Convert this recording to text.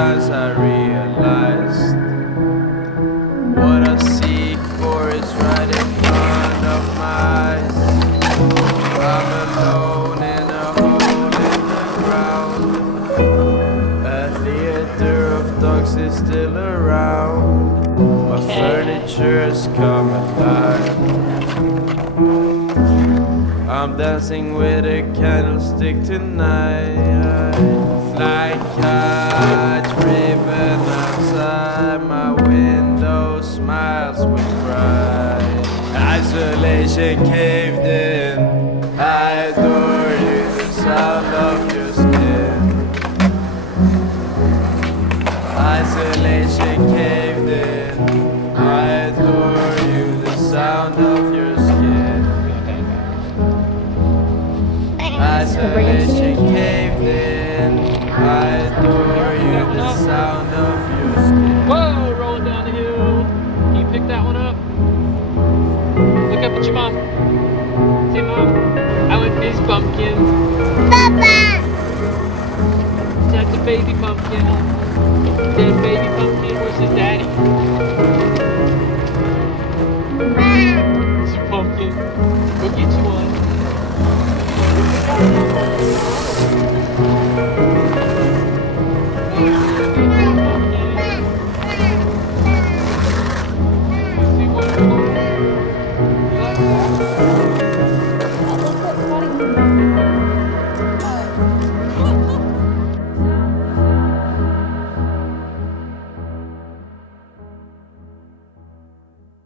times I realized what I seek for is right in front of my eyes. I'm alone in a hole in the ground. A theater of dogs is still around. My furniture's come alive. I'm dancing with a candlestick tonight. Flying kites ripping outside my window, smiles with pride. Isolation caved in. I adore you, the sound of your skin. Isolation caved in. I adore you, the sound of your skin. Isolation caved in. I adore you, the sound of your skin. Whoa, rolling down the hill. Can you pick that one up? Look up at your mom. Say, Mom, I want this pumpkin. Papa! That's a baby pumpkin. That baby pumpkin, where's his daddy? It's your pumpkin. Go get you one.